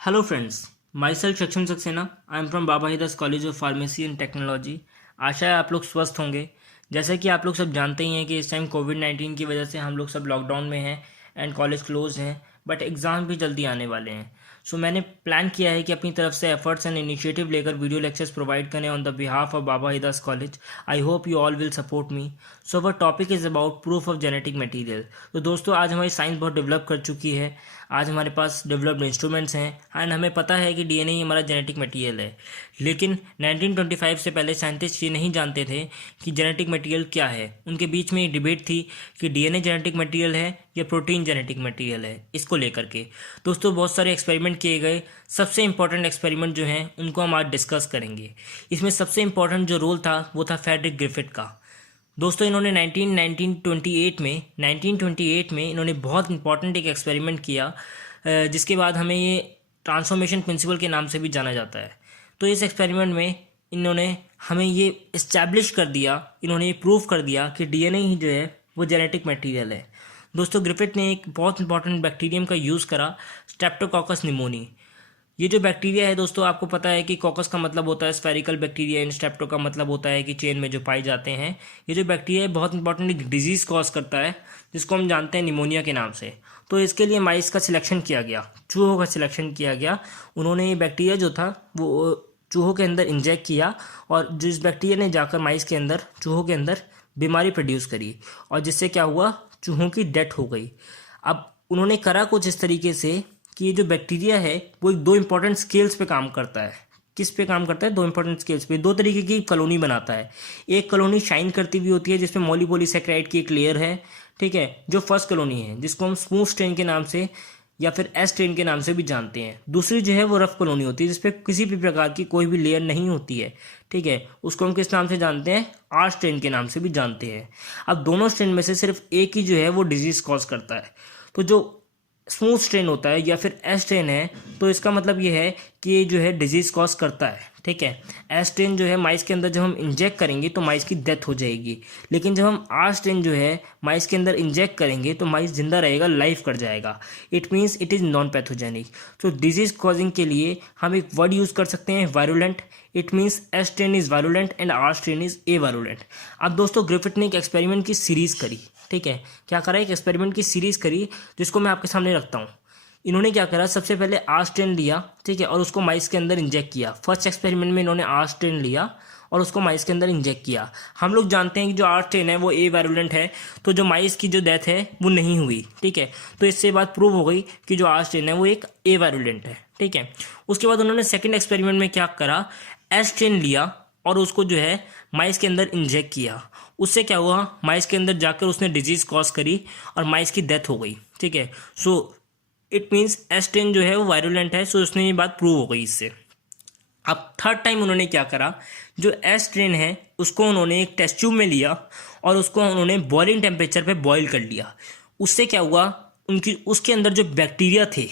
Hello friends, myself Saksham Saxena. I am from Baba Hidas College of Pharmacy and Technology. आशा है आप लोग स्वस्थ होंगे। जैसा कि आप लोग सब जानते ही हैं कि इस टाइम कोविड-19 की वजह से हम लोग सब लॉकडाउन में हैं एंड कॉलेज क्लोज हैं, बट एग्ज़ाम भी जल्दी आने वाले हैं। सो मैंने प्लान किया है कि अपनी तरफ से एफर्ट्स एंड इनिशिएटिव लेकर वीडियो लेक्चर्स प्रोवाइड करें on the behalf of Baba Hidas college. I hope you all will support me. So our topic is about proof of genetic material. तो दोस्तों, आज हमारी साइंस बहुत डेवलप कर चुकी है। आज हमारे पास डेवलप्ड इंस्ट्रूमेंट्स हैं एंड हमें पता है कि डीएनए ही हमारा जेनेटिक मटेरियल है। लेकिन 1925 से पहले साइंटिस्ट ये नहीं जानते थे कि जेनेटिक मटेरियल क्या है। उनके बीच में एक डिबेट थी कि डीएनए जेनेटिक मटेरियल है या प्रोटीन जेनेटिक मटेरियल है, इसको लेकर के। दोस्तों, बहुत सारे एक्सपेरिमेंट किए गए। सबसे इंपॉर्टेंट एक्सपेरिमेंट जो हैं उनको हम आज डिस्कस करेंगे। इसमें सबसे इंपॉर्टेंट जो रोल था वो था फ्रेडरिक ग्रिफिथ का। दोस्तों, इन्होंने 1928 में इन्होंने बहुत इंपॉर्टेंट एक एक्सपेरिमेंट किया, जिसके बाद हमें ये ट्रांसफॉर्मेशन प्रिंसिपल के नाम से भी जाना जाता है। तो इस एक्सपेरिमेंट में इन्होंने हमें ये इस्टेब्लिश कर दिया, इन्होंने ये प्रूव कर दिया कि डीएनए ही जो है वो जेनेटिक मटेरियल है। दोस्तों, ग्रिफिथ ने एक बहुत इंपॉर्टेंट बैक्टीरियम का यूज़ करा, स्ट्रेप्टोकोकस निमोनी। ये जो बैक्टीरिया है दोस्तों, आपको पता है कि कॉकस का मतलब होता है स्फेरिकल बैक्टीरिया एंड स्ट्रेप्टो का मतलब होता है कि चेन में जो पाए जाते हैं। ये जो बैक्टीरिया है बहुत इंपॉर्टेंट एक डिजीज़ कॉज करता है, जिसको हम जानते हैं निमोनिया के नाम से। तो इसके लिए माइस का सिलेक्शन किया गया, चूहों का सिलेक्शन किया गया। उन्होंने ये बैक्टीरिया जो था वो चूहों के अंदर इंजेक्ट किया, और जिस बैक्टीरिया ने जाकर माइस के अंदर, चूहों के अंदर बीमारी प्रोड्यूस करी, और जिससे क्या हुआ, चूहों की डेथ हो गई। अब उन्होंने करा कुछ इस तरीके से कि ये जो बैक्टीरिया है वो एक दो इंपॉर्टेंट स्केल्स पे काम करता है। किस पे काम करता है? दो इंपॉर्टेंट स्केल्स पे। दो तरीके की कॉलोनी बनाता है। एक कॉलोनी शाइन करती हुई होती है जिसमें मोलीपोलीसेकेराइड की एक लेयर है, ठीक है, जो फर्स्ट कॉलोनी है, जिसको हम स्मूथ स्ट्रेन के नाम से या फिर एस स्ट्रेन के नाम से भी जानते हैं। दूसरी जो है वो रफ कॉलोनी होती है जिसपे किसी भी प्रकार की कोई भी लेयर नहीं होती है, ठीक है। उसको हम किस नाम से जानते हैं? आर स्ट्रेन के नाम से भी जानते हैं। अब दोनों स्ट्रेन में से सिर्फ एक ही जो है वो डिजीज कॉज करता है। तो जो स्मूथ स्ट्रेन होता है या फिर एस स्ट्रेन है, तो इसका मतलब ये है कि ये जो है डिजीज़ कॉज करता है, ठीक है। एस स्ट्रेन जो है माइस के अंदर जब हम इंजेक्ट करेंगे तो माइस की डेथ हो जाएगी, लेकिन जब हम आर स्ट्रेन जो है माइस के अंदर इंजेक्ट करेंगे तो माइस जिंदा रहेगा, लाइफ कर जाएगा। It means it is non pathogenic. तो डिजीज़ कॉजिंग के लिए हम एक वर्ड यूज़ कर सकते हैं, virulent. It means S strain is virulent and R strain is a virulent. अब दोस्तों, ग्रिफिथ ने एक एक्सपेरिमेंट की सीरीज़ करी, ठीक है। क्या करा? एक एक्सपेरिमेंट की सीरीज़ करी, जिसको मैं आपके सामने रखता हूँ। इन्होंने क्या करा, सबसे पहले आर स्ट्रेन लिया, ठीक है, और उसको माइस के अंदर इंजेक्ट किया। फर्स्ट एक्सपेरिमेंट में इन्होंने आर स्ट्रेन लिया और उसको माइस के अंदर इंजेक्ट किया। हम लोग जानते हैं कि जो आर स्ट्रेन है वो ए वायरुलेंट है, तो जो माइस की जो डेथ है वो नहीं हुई, ठीक है। तो इससे बात प्रूव हो गई कि जो आर स्ट्रेन है वो एक ए वायरुलेंट है, ठीक है। उसके बाद उन्होंने सेकेंड एक्सपेरिमेंट में क्या करा, एस स्ट्रेन लिया और उसको जो है माइस के अंदर इंजेक्ट किया। उससे क्या हुआ, माइस के अंदर जाकर उसने डिजीज़ कॉज करी और माइस की डेथ हो गई, ठीक है। So it means S strain जो है वो वायरुलेंट है। सो उसने ये बात प्रूव हो गई इससे। अब थर्ड टाइम उन्होंने क्या करा, जो एस स्ट्रेन है उसको उन्होंने एक टेस्ट ट्यूब में लिया और उसको उन्होंने बॉइलिंग टेम्परेचर पे बॉईल कर लिया। उससे क्या हुआ, उनकी उसके अंदर जो बैक्टीरिया थे,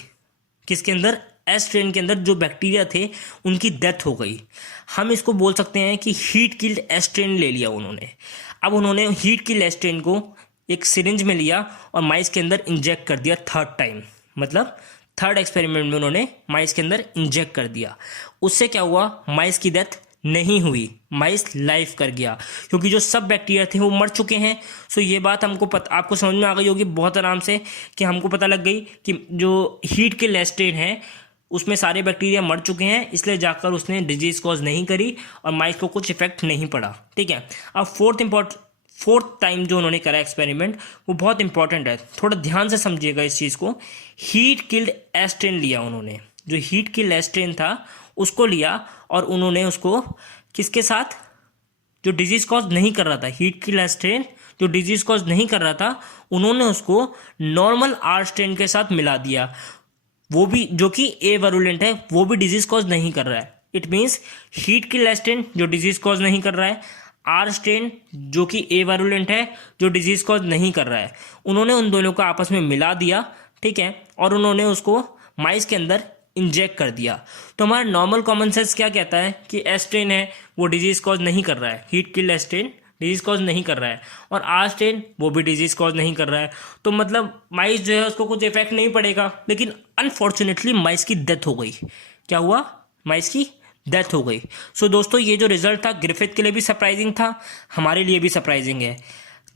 किसके अंदर? एस स्ट्रेन के अंदर जो बैक्टीरिया थे उनकी डेथ हो गई। हम इसको बोल सकते हैं कि हीट किल्ड एस स्ट्रेन ले लिया उन्होंने। अब उन्होंने हीट किल्ड एस स्ट्रेन को एक सिरिंज में लिया और माइस के अंदर इंजेक्ट कर दिया थर्ड टाइम। मतलब थर्ड एक्सपेरिमेंट में उन्होंने माइस के अंदर इंजेक्ट कर दिया। उससे क्या हुआ, माइस की डेथ नहीं हुई, माइस लाइफ कर गया, क्योंकि जो सब बैक्टीरिया थे वो मर चुके हैं। सो ये बात हमको आपको समझ में आ गई होगी बहुत आराम से, कि हमको पता लग गई कि जो हीट के लेस्टेन है उसमें सारे बैक्टीरिया मर चुके हैं, इसलिए जाकर उसने डिजीज कॉज नहीं करी और माइस को कुछ इफेक्ट नहीं पड़ा, ठीक है। अब फोर्थ टाइम जो उन्होंने करा एक्सपेरिमेंट वो बहुत इंपॉर्टेंट है, थोड़ा ध्यान से समझिएगा इस चीज़ को। हीट किल्ड एस स्ट्रेन लिया उन्होंने, जो हीट किल्ड एस स्ट्रेन था उसको लिया और उन्होंने उसको किसके साथ, जो डिजीज कॉज नहीं कर रहा था, हीट किल्ड एस स्ट्रेन जो डिजीज कॉज नहीं कर रहा था, उन्होंने उसको नॉर्मल आर स्ट्रेन के साथ मिला दिया, वो भी जो कि ए वायरुलेंट है, वो भी डिजीज कॉज नहीं कर रहा है। It means heat killed S strain जो डिजीज कॉज नहीं कर रहा है, आर स्ट्रेन जो कि ए वायरुलेंट है जो डिजीज कॉज नहीं कर रहा है, उन्होंने उन दोनों को आपस में मिला दिया, ठीक है, और उन्होंने उसको माइस के अंदर इंजेक्ट कर दिया। तो हमारा नॉर्मल कॉमन सेंस क्या कहता है कि एस स्ट्रेन है वो डिजीज कॉज नहीं कर रहा है, heat killed S strain disease cause नहीं कर रहा है, और आर स्ट्रेन वो भी डिजीज़ कॉज नहीं कर रहा है। तो मतलब माइस जो है उसको कुछ इफेक्ट नहीं पड़ेगा, लेकिन अनफॉर्चुनेटली माइस की डेथ हो गई। क्या हुआ? माइस की डेथ हो गई। सो दोस्तों, ये जो रिजल्ट था ग्रिफिथ के लिए भी सरप्राइजिंग था, हमारे लिए भी सरप्राइजिंग है,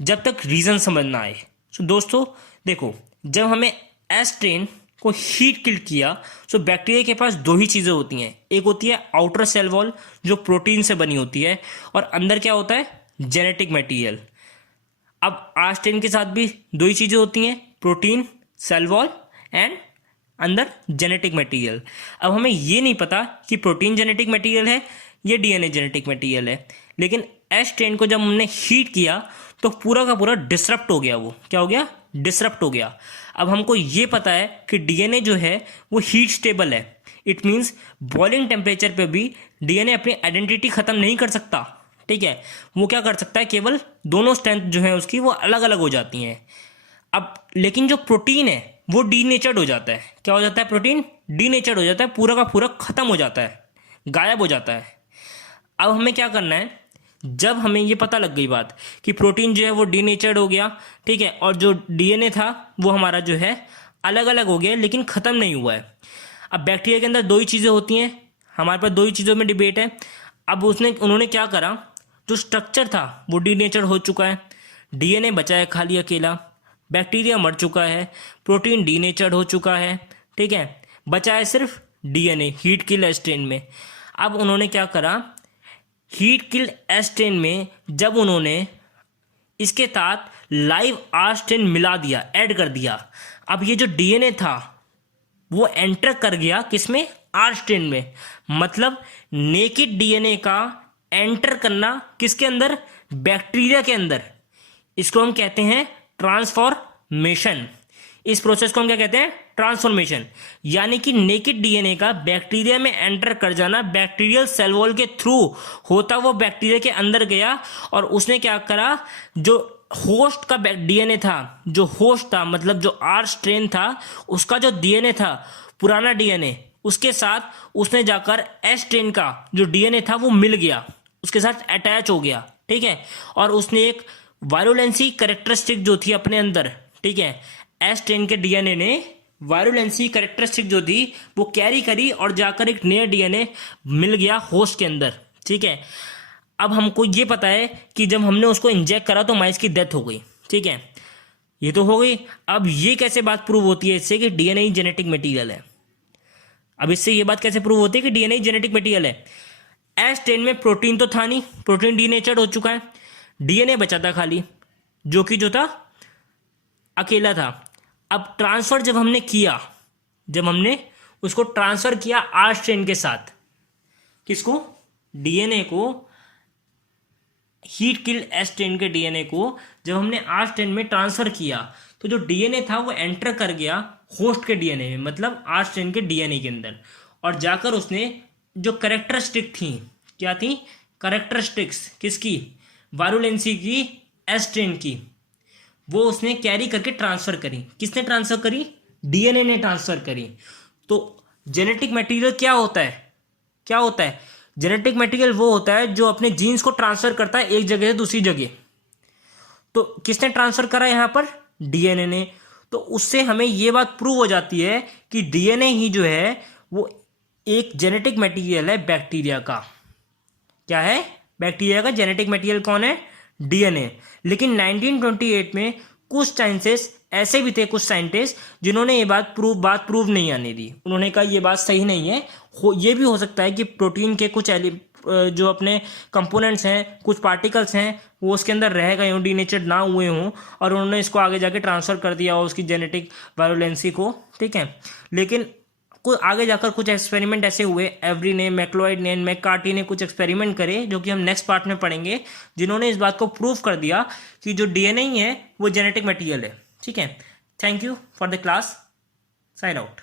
जब तक रीज़न समझ ना आए। सो दोस्तों देखो, जब हमें एस स्ट्रेन को हीट किल किया, सो बैक्टीरिया के पास दो ही चीज़ें होती हैं। एक होती है आउटर सेल वॉल जो प्रोटीन से बनी होती है, और अंदर क्या होता है? Genetic material. अब आर स्ट्रेन के साथ भी दो ही चीज़ें होती हैं, प्रोटीन, सेल वॉल एंड अंदर जेनेटिक मटेरियल। अब हमें ये नहीं पता कि प्रोटीन जेनेटिक मटेरियल है या डीएनए जेनेटिक मटेरियल है, लेकिन एस स्ट्रेन को जब हमने हीट किया तो पूरा का पूरा डिसरप्ट हो गया। वो क्या हो गया? डिसरप्ट हो गया। अब हमको ये पता है कि डीएनए जो है वो हीट स्टेबल है। इट मीन्स बॉइलिंग टेम्परेचर पे भी डीएनए अपनी आइडेंटिटी खत्म नहीं कर सकता, ठीक है। वो क्या कर सकता है? केवल दोनों स्ट्रेंथ जो है उसकी वो अलग अलग हो जाती हैं। अब लेकिन जो प्रोटीन है वो डीनेचर्ड हो जाता है। क्या हो जाता है? प्रोटीन डीनेचर्ड हो जाता है, पूरा का पूरा खत्म हो जाता है, गायब हो जाता है। अब हमें क्या करना है? जब हमें ये पता लग गई बात कि प्रोटीन जो है वो डीनेचर्ड हो गया, ठीक है, और जो डीएनए था वो हमारा जो है अलग अलग हो गया, लेकिन ख़त्म नहीं हुआ है। अब बैक्टीरिया के अंदर दो ही चीज़ें होती हैं, हमारे पास दो ही चीज़ों में डिबेट है। अब उन्होंने क्या करा? जो स्ट्रक्चर था वो डीनेचर्ड हो चुका है, डीएनए बचा है खाली अकेला, बैक्टीरिया मर चुका है, प्रोटीन डीनेचर्ड हो चुका है, ठीक है, बचा है सिर्फ डीएनए हीट किल स्ट्रेन में। अब उन्होंने क्या करा? हीट किल्ड एस स्ट्रेन में जब उन्होंने इसके साथ लाइव आर स्ट्रेन मिला दिया, ऐड कर दिया, अब ये जो डीएनए था वो एंटर कर गया किसमें? आर स्ट्रेन में। मतलब नेकेड डीएनए का एंटर करना किसके अंदर? बैक्टीरिया के अंदर। इसको हम कहते हैं ट्रांसफॉर्मेशन। इस प्रोसेस को हम क्या कहते हैं? ट्रांसफॉर्मेशन। यानी कि नेकेड डीएनए का बैक्टीरिया में एंटर कर जाना, बैक्टीरियल सेल वॉल के थ्रू होता वो बैक्टीरिया के अंदर गया, और उसने क्या करा? जो होस्ट का डीएनए था, जो होस्ट था मतलब जो आर स्ट्रेन था, उसका जो डीएनए था, पुराना डीएनए, उसके साथ उसने जाकर एस स्ट्रेन का जो डीएनए था वो मिल गया, उसके साथ अटैच हो गया, ठीक है। और उसने एक वायरुलेंसी कैरेक्टरिस्टिक जो थी अपने अंदर, ठीक है, एस स्ट्रेन के डीएनए ने वायरुलेंसी कैरेक्टरिस्टिक जो थी वो कैरी करी, और जाकर एक नया डीएनए मिल गया होस्ट के अंदर, ठीक है। अब हमको ये पता है कि जब हमने उसको इंजेक्ट करा तो माइस की डेथ हो गई, ठीक है, ये तो हो गई। अब ये कैसे बात प्रूव होती है इससे कि डीएनए ही जेनेटिक मटेरियल है? अब इससे ये बात कैसे प्रूव होती है कि डीएनए ही जेनेटिक मटेरियल है? एस स्ट्रेन में प्रोटीन तो था नहीं, प्रोटीन डीनेचर्ड हो चुका है, डीएनए बचा था खाली, जो था अकेला था। अब ट्रांसफर जब हमने किया, जब हमने उसको ट्रांसफर किया आर स्ट्रेन के साथ, किसको? डीएनए को, हीट किल्ड एस स्ट्रेन के डीएनए को जब हमने आर स्ट्रेन में ट्रांसफर किया, तो जो डीएनए था वो एंटर कर गया होस्ट के डीएनए में, मतलब आर स्ट्रेन के डीएनए के अंदर, और जाकर उसने जो कैरेक्टरिस्टिक थी, क्या थी? कैरेक्टरिस्टिक्स किसकी? वायरुलेंसी की, एस स्ट्रेन की, वो उसने कैरी करके ट्रांसफर करी। किसने ट्रांसफर करी? डीएनए ने ट्रांसफर करी। तो जेनेटिक मटेरियल क्या होता है? क्या होता है? जेनेटिक मटेरियल वो होता है जो अपने जीन्स को ट्रांसफर करता है एक जगह से दूसरी जगह। तो किसने ट्रांसफर करा यहां पर? डीएनए ने। तो उससे हमें ये बात प्रूव हो जाती है कि डीएनए ही जो है वो एक जेनेटिक मटेरियल है बैक्टीरिया का। क्या है? बैक्टीरिया का जेनेटिक मटेरियल कौन है? डीएनए। लेकिन 1928 में कुछ साइंटिस्ट ऐसे भी थे, कुछ साइंटिस्ट जिन्होंने ये बात प्रूव नहीं आने दी। उन्होंने कहा ये बात सही नहीं है, ये भी हो सकता है कि प्रोटीन के कुछ जो अपने कंपोनेंट्स हैं, कुछ पार्टिकल्स हैं, वो उसके अंदर रह गए हों, डीनेचर्ड ना हुए हों, और उन्होंने इसको आगे जाके ट्रांसफर कर दिया हो उसकी जेनेटिक वायरुलेंसी को, ठीक है। लेकिन कुछ आगे जाकर कुछ एक्सपेरिमेंट ऐसे हुए, एवरी ने, मैक्लोइड ने, मैककार्टी ने कुछ एक्सपेरिमेंट करे, जो कि हम नेक्स्ट पार्ट में पढ़ेंगे, जिन्होंने इस बात को प्रूव कर दिया कि जो डीएनए है वो जेनेटिक मटेरियल है, ठीक है। Thank you for the class, sign out.